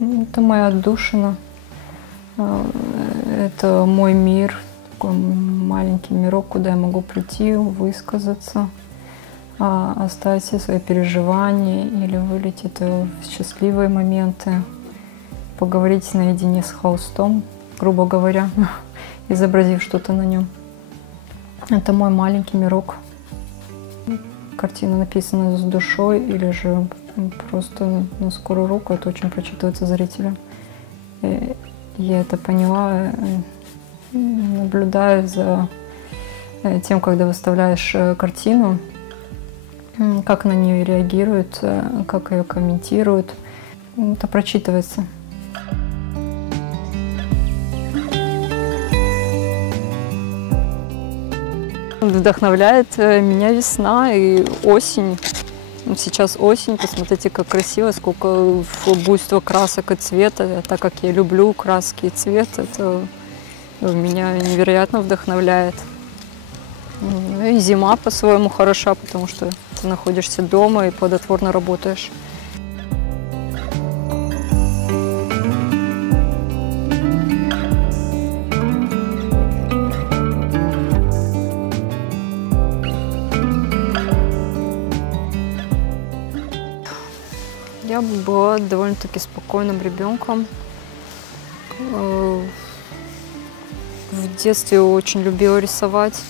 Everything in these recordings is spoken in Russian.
Это моя отдушина, это мой мир, такой маленький мирок, куда я могу прийти, высказаться, оставить все свои переживания или вылететь в счастливые моменты, поговорить наедине с холстом, грубо говоря, изобразив что-то на нем. Это мой маленький мирок. Картина написана с душой или же просто на скорую руку, это очень прочитывается зрителям. Я это поняла, наблюдая за тем, когда выставляешь картину, как на нее реагируют, как ее комментируют. Это прочитывается. Вдохновляет меня весна и осень. Сейчас осень, посмотрите, как красиво, сколько буйства красок и цвета. Так как я люблю краски и цвет, это меня невероятно вдохновляет. И зима по-своему хороша, потому что ты находишься дома и плодотворно работаешь. Я была довольно-таки спокойным ребенком. В детстве очень любила рисовать.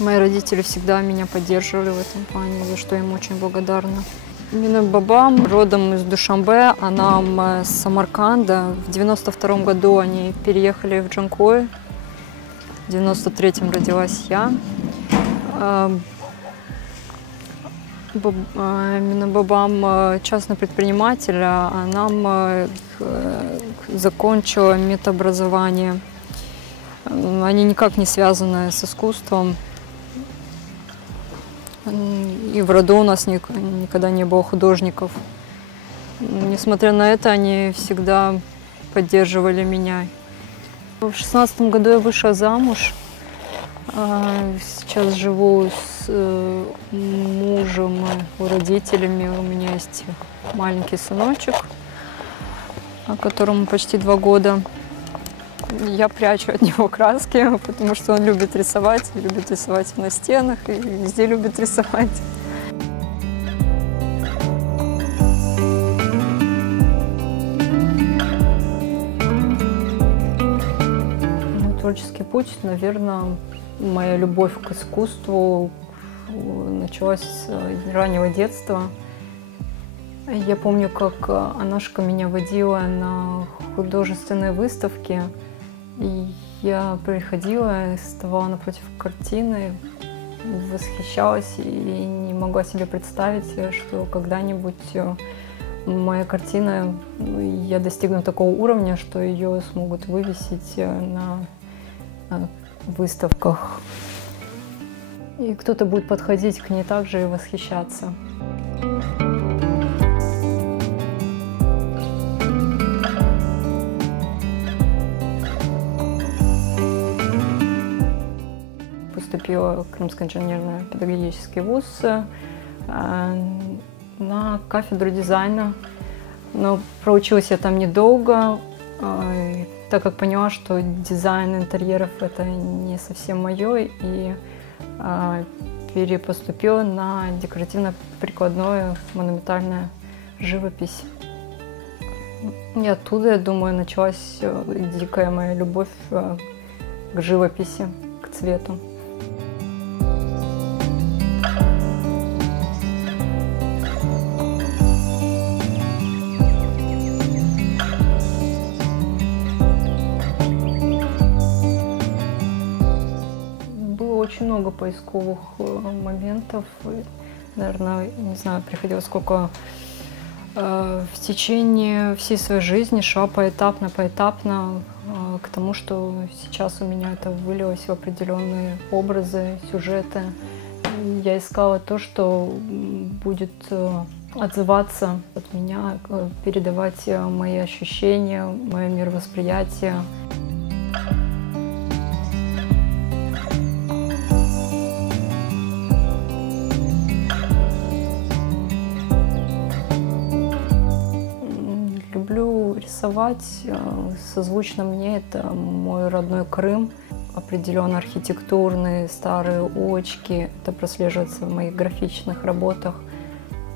Мои родители всегда меня поддерживали в этом плане, за что я им очень благодарна. Мина Бабам родом из Душанбе, она с Самарканда. В 92 году они переехали в Джанкой. В 93-м родилась я. Мина Бабам частный предприниматель, она закончила медобразование. Они никак не связаны с искусством. И в роду у нас никогда не было художников. Несмотря на это, они всегда поддерживали меня. В 16 году я вышла замуж. Сейчас живу с мужем, родителями. У меня есть маленький сыночек, которому почти 2 года. Я прячу от него краски, потому что он любит рисовать на стенах и везде любит рисовать. Мой творческий путь, наверное, моя любовь к искусству началась с раннего детства. Я помню, как Анашка меня водила на художественные выставки. И я приходила, вставала напротив картины, восхищалась и не могла себе представить, что когда-нибудь моя картина, я достигну такого уровня, что ее смогут вывесить на выставках. И кто-то будет подходить к ней также и восхищаться. Поступила в Крымский инженерно-педагогический вуз на кафедру дизайна, но проучилась я там недолго, так как поняла, что дизайн интерьеров – это не совсем мое, и перепоступила на декоративно-прикладную монументальную живопись. И оттуда, я думаю, началась дикая моя любовь к живописи, к цвету. Очень много поисковых моментов. Наверное, не знаю, приходилось сколько в течение всей своей жизни шла поэтапно к тому, что сейчас у меня это вылилось в определенные образы, сюжеты. Я искала то, что будет отзываться от меня, передавать мои ощущения, мое мировосприятие. рисовать, созвучно мне это мой родной Крым. Определенно архитектурные старые очки, это прослеживается в моих графичных работах.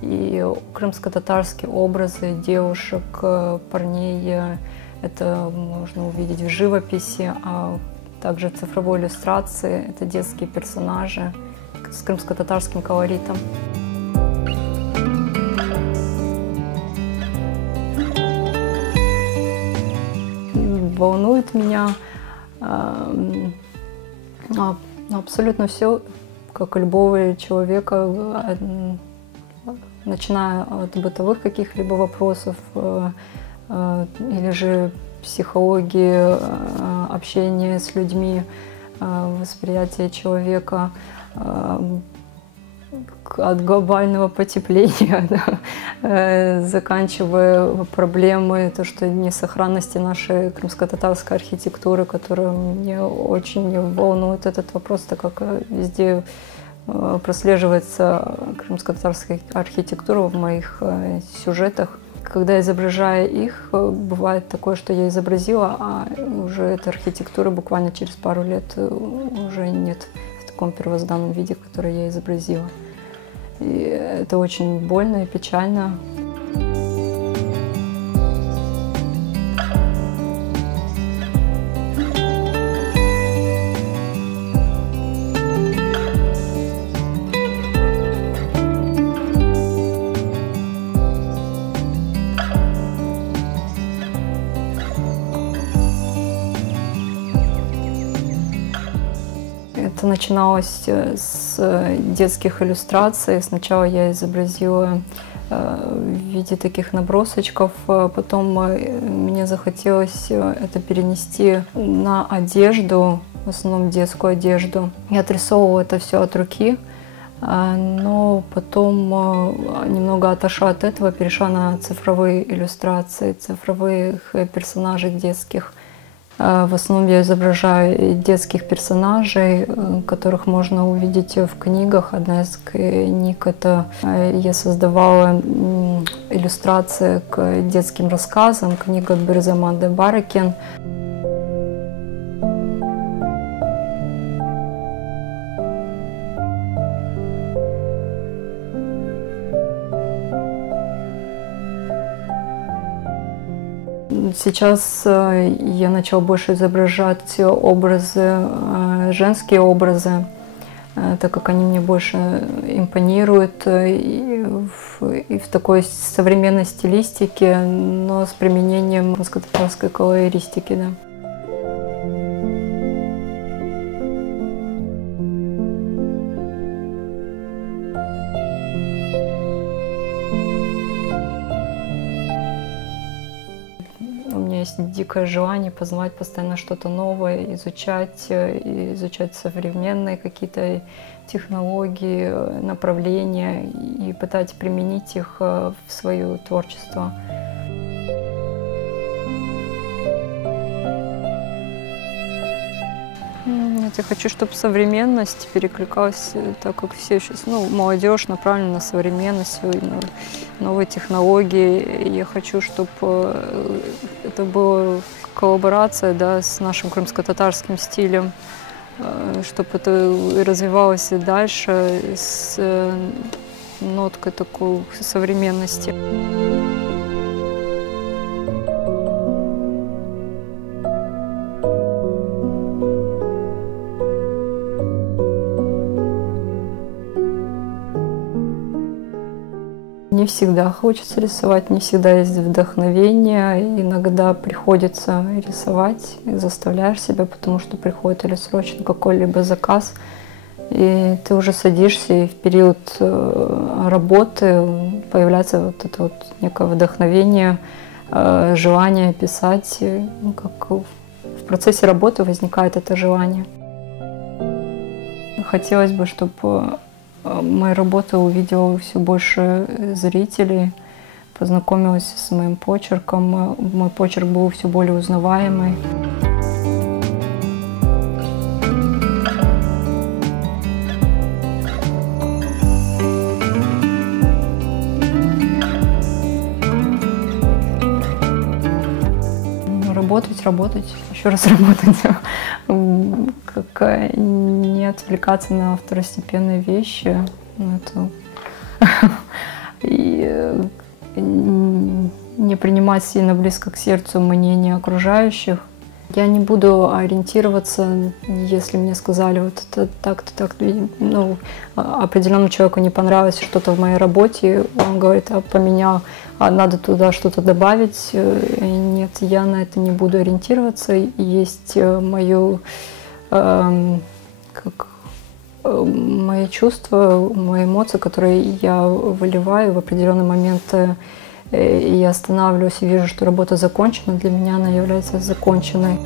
И крымско-татарские образы девушек, парней, это можно увидеть в живописи, а также в цифровой иллюстрации. Это детские персонажи с крымско-татарским колоритом. Волнует меня абсолютно все, как и любого человека, начиная от бытовых каких-либо вопросов или же психологии, общения с людьми, восприятия человека, от глобального потепления, да, заканчивая проблемой, то, что несохранности нашей крымско-татарской архитектуры, которая мне очень волнует этот вопрос, так как везде прослеживается крымско-татарская архитектура в моих сюжетах. Когда изображая их, бывает такое, что я изобразила, а уже этой архитектуры буквально через пару лет уже нет в таком первозданном виде, который я изобразила. И это очень больно и печально. Это начиналось с детских иллюстраций. Сначала я изобразила в виде таких набросочков, потом мне захотелось это перенести на одежду, в основном детскую одежду. Я отрисовывала это все от руки, но потом немного отошла от этого, перешла на цифровые иллюстрации, цифровых персонажей детских. В основном я изображаю детских персонажей, которых можно увидеть в книгах. Одна из книг — это я создавала иллюстрации к детским рассказам, книга Берзаманды Барыкин. Сейчас я начала больше изображать образы, женские образы, так как они мне больше импонируют и в такой современной стилистике, но с применением крымско-татарской колористики, да. Есть дикое желание познавать постоянно что-то новое, изучать современные какие-то технологии, направления и пытаться применить их в свое творчество. Нет, я хочу, чтобы современность перекликалась, так как все сейчас, молодежь направлена на современность, новые технологии. Я хочу, чтобы это была коллаборация, да, с нашим крымско-татарским стилем, чтобы это развивалось и дальше с ноткой такой современности. Не всегда хочется рисовать, не всегда есть вдохновение. Иногда приходится рисовать, и заставляешь себя, потому что приходит или срочно какой-либо заказ, и ты уже садишься, и в период работы появляется вот это вот некое вдохновение, желание писать. Как в процессе работы возникает это желание. Хотелось бы, чтобы мои работы увидела все больше зрителей, познакомилась с моим почерком, мой почерк был все более узнаваемый. работать, еще раз работать. Как не отвлекаться на второстепенные вещи. И не принимать сильно близко к сердцу мнение окружающих. Я не буду ориентироваться, если мне сказали, вот это так-то, так-то. Ну, определенному человеку не понравилось что-то в моей работе, он говорит, поменял, надо туда что-то добавить. Нет, я на это не буду ориентироваться. Есть мои чувства, мои эмоции, которые я выливаю в определенный момент. И я останавливаюсь и вижу, что работа закончена, для меня она является законченной.